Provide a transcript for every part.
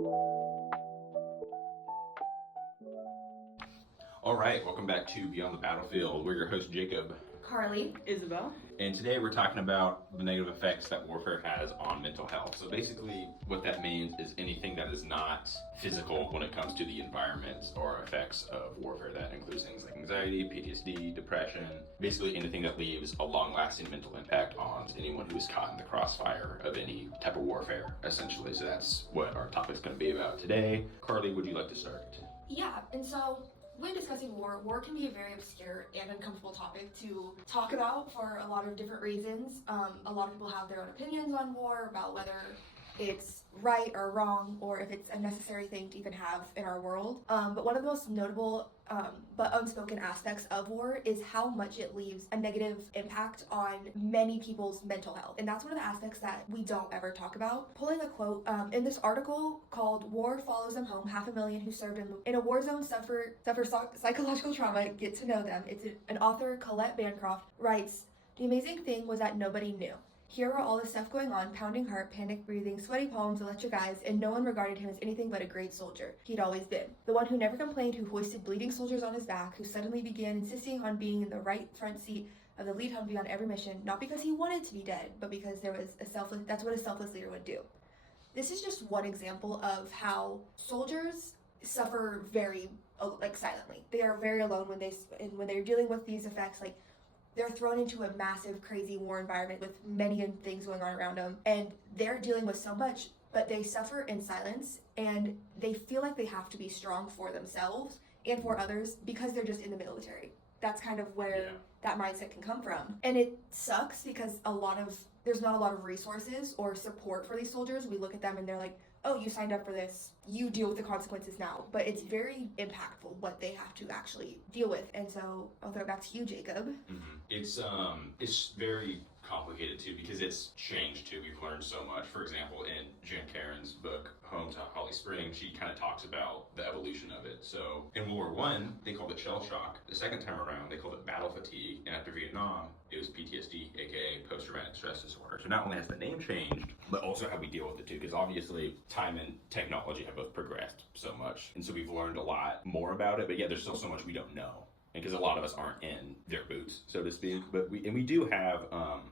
All right, welcome back to Beyond the Battlefield. We're your host, Jacob. Carly. Isabel. And today we're talking about the negative effects that warfare has on mental health. So basically, what that means is anything that is not physical when it comes to the environment or effects of warfare. That includes things like anxiety, PTSD, depression, basically anything that leaves a long-lasting mental impact on anyone who is caught in the crossfire of any type of warfare, essentially. So that's what our topic's going to be about today. Carly, would you like to start? Yeah, and so when discussing war can be a very obscure and uncomfortable topic to talk about for a lot of different reasons. A lot of people have their own opinions on war, about whether it's right or wrong, or if it's a necessary thing to even have in our world. But one of the most notable but unspoken aspects of war is how much it leaves a negative impact on many people's mental health. And that's one of the aspects that we don't ever talk about. Pulling a quote in this article called "War Follows Them Home, 500,000 who served in a war zone suffer psychological trauma, get to know them." It's an author, Colette Bancroft, writes, "The amazing thing was that nobody knew. Here were all the stuff going on, pounding heart, panic breathing, sweaty palms, electric eyes, and no one regarded him as anything but a great soldier. He'd always been. The one who never complained, who hoisted bleeding soldiers on his back, who suddenly began insisting on being in the right front seat of the lead Humvee on every mission, not because he wanted to be dead, but because that's what a selfless leader would do." This is just one example of how soldiers suffer very, silently. They are very alone when they're dealing with these effects, they're thrown into a massive, crazy war environment with many things going on around them, and they're dealing with so much, but they suffer in silence, and they feel like they have to be strong for themselves and for others because they're just in the military. That's kind of where that mindset can come from. And it sucks because there's not a lot of resources or support for these soldiers. We look at them and they're like, "Oh, you signed up for this, you deal with the consequences now." But it's very impactful what they have to actually deal with. And so I'll throw it back to you, Jacob. Mm-hmm. It's very complicated too because it's changed too. We've learned so much. For example, in Jen Karen's book Home to Holly Springs, she kind of talks about the evolution of it. So in World War I, they called it shell shock. The second time around, they called it battle fatigue, and after Vietnam, it was PTSD, aka post-traumatic stress disorder. So not only has the name changed, but also how we deal with it too, because obviously time and technology have both progressed so much, and so we've learned a lot more about it. But yeah, there's still so much we don't know. And because a lot of us aren't in their boots, so to speak, but we do have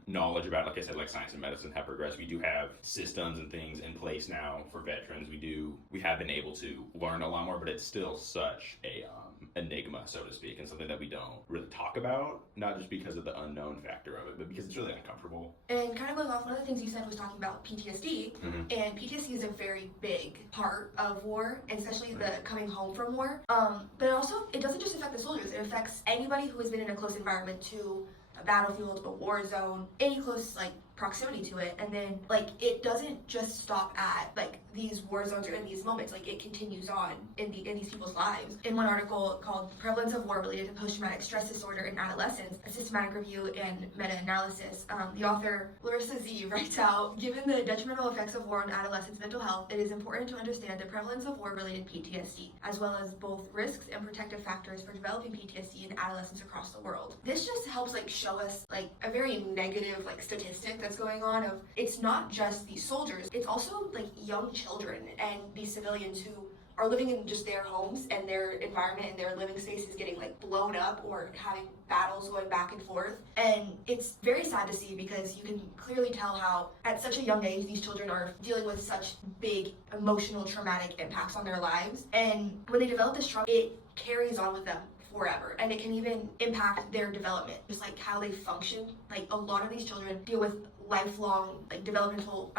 knowledge about, like I said, like science and medicine have progressed. We do have systems and things in place now for veterans. We have been able to learn a lot more, but it's still such a enigma, so to speak, and something that we don't really talk about, not just because of the unknown factor of it, but because it's really uncomfortable. And kind of going off, one of the things you said was talking about PTSD, and PTSD is a very big part of war, and especially the coming home from war. But it doesn't just affect the soldiers, it affects anybody who has been in a close environment to a battlefield, a war zone, any close proximity to it. And then it doesn't just stop at these war zones or in these moments. It continues on in these people's lives. In one article called "Prevalence of War Related to Post-Traumatic Stress Disorder in Adolescents: A Systematic Review and Meta-Analysis," the author Larissa Z writes out, "Given the detrimental effects of war on adolescents' mental health, it is important to understand the prevalence of war-related PTSD, as well as both risks and protective factors for developing PTSD in adolescents across the world." This just helps show us a very negative statistic that's going on of it's not just these soldiers, it's also young children and these civilians who are living in just their homes, and their environment and their living space is getting blown up or having battles going back and forth. And it's very sad to see because you can clearly tell how at such a young age these children are dealing with such big emotional traumatic impacts on their lives, and when they develop this trauma, it carries on with them forever, and it can even impact their development, just how they function. A lot of these children deal with lifelong developmental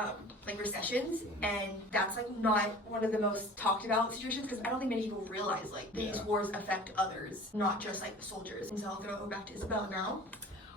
recessions, and that's not one of the most talked about situations because I don't think many people realize these wars affect others, not just soldiers. And so I'll throw it back to Isabel now.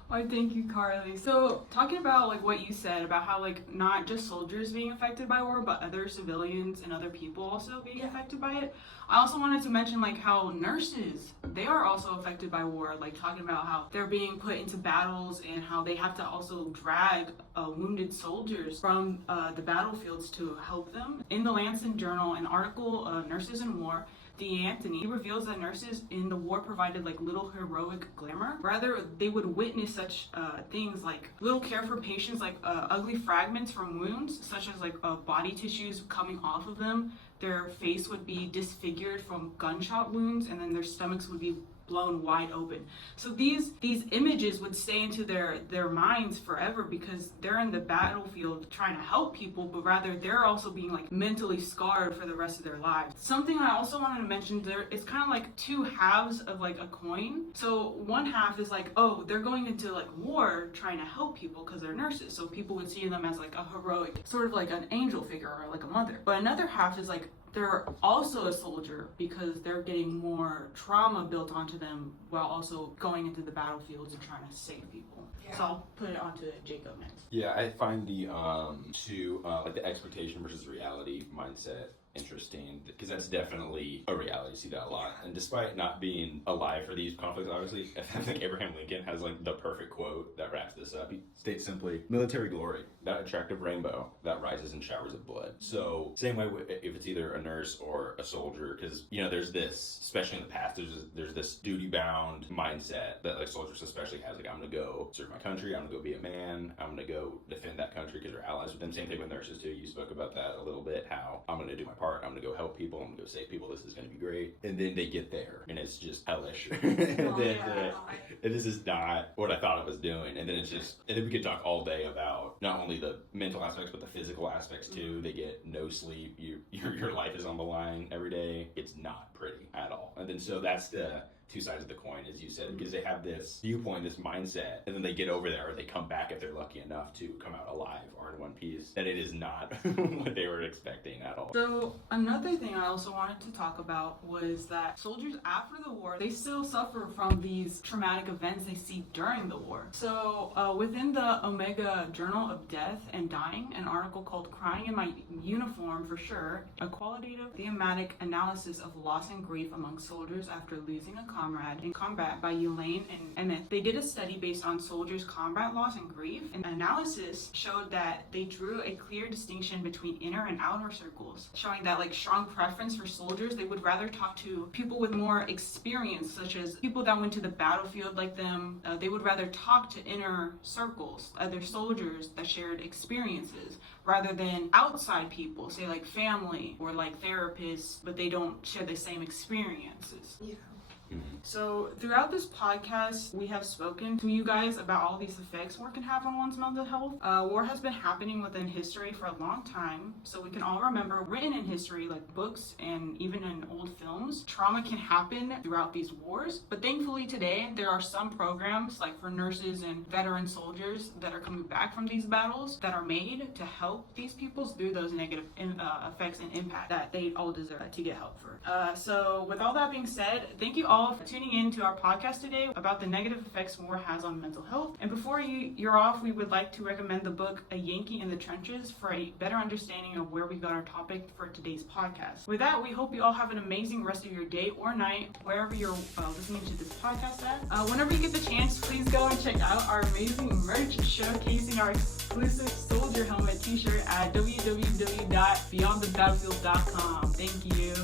Why, thank you, Carly. So talking about what you said about how not just soldiers being affected by war, but other civilians and other people also being affected by it. I also wanted to mention how nurses, they are also affected by war, talking about how they're being put into battles and how they have to also drag wounded soldiers from the battlefields to help them. In the Lancet Journal, an article, Nurses in War, D'Anthony reveals that nurses in the war provided little heroic glamour. Rather, they would witness such things like little care for patients, ugly fragments from wounds, such as body tissues coming off of them, their face would be disfigured from gunshot wounds, and then their stomachs would be blown wide open. So these images would stay into their minds forever, because they're in the battlefield trying to help people, but rather they're also being like mentally scarred for the rest of their lives. Something I also wanted to mention, there it's kind of like two halves of like a coin. So one half is like, oh, they're going into like war trying to help people because they're nurses, so people would see them as like a heroic, sort of like an angel figure or like a mother. But another half is like, they're also a soldier because they're getting more trauma built onto them while also going into the battlefields and trying to save people. Yeah. So I'll put it onto Jacob next. Yeah, I find the like the expectation versus reality mindset interesting, because that's definitely a reality. You see that a lot, and despite not being alive for these conflicts, obviously, I think Abraham Lincoln has like the perfect quote that wraps this up. He states simply, "Military glory, that attractive rainbow that rises in showers of blood." So same way if it's either a nurse or a soldier, because there's this, especially in the past, there's this duty bound mindset that like soldiers especially has, like, I'm gonna go serve my country, I'm gonna go be a man, I'm gonna go defend that country because we're allies with them. Same thing with nurses too. You spoke about that a little bit, how I'm gonna do my part, I'm gonna go help people, I'm gonna go save people, this is gonna be great. And then they get there and it's just hellish. And this is not what I thought I was doing. And then it's just, and then we could talk all day about not only the mental aspects but the physical aspects too. They get no sleep, your life is on the line every day. It's not pretty at all. And then so that's the two sides of the coin, as you said, because they have this viewpoint, this mindset, and then they get over there, or they come back if they're lucky enough to come out alive or in one piece, that it is not what they were expecting at all. So another thing I also wanted to talk about was that soldiers after the war, they still suffer from these traumatic events they see during the war. So within the Omega Journal of Death and Dying, an article called "Crying in My Uniform for Sure, a qualitative thematic analysis of loss and grief among soldiers after losing a comrade in combat" by Elaine and Emmett. They did a study based on soldiers' combat loss and grief, and analysis showed that they drew a clear distinction between inner and outer circles, showing that like strong preference for soldiers, they would rather talk to people with more experience, such as people that went to the battlefield like them. They would rather talk to inner circles, other soldiers that shared experiences, rather than outside people, say like family or like therapists, but they don't share the same experiences. Yeah. So throughout this podcast, we have spoken to you guys about all these effects war can have on one's mental health. War has been happening within history for a long time, so we can all remember, written in history, like books and even in old films, trauma can happen throughout these wars. But thankfully today, there are some programs like for nurses and veteran soldiers that are coming back from these battles that are made to help these people through those negative effects and impact that they all deserve to get help for. So with all that being said, thank you all for tuning in to our podcast today about the negative effects war has on mental health. And before you're off, we would like to recommend the book A Yankee in the Trenches for a better understanding of where we got our topic for today's podcast. With that, we hope you all have an amazing rest of your day or night, wherever you're listening to this podcast at. Whenever you get the chance, please go and check out our amazing merch showcasing our exclusive soldier helmet t-shirt at www.beyondthebattlefield.com. Thank you.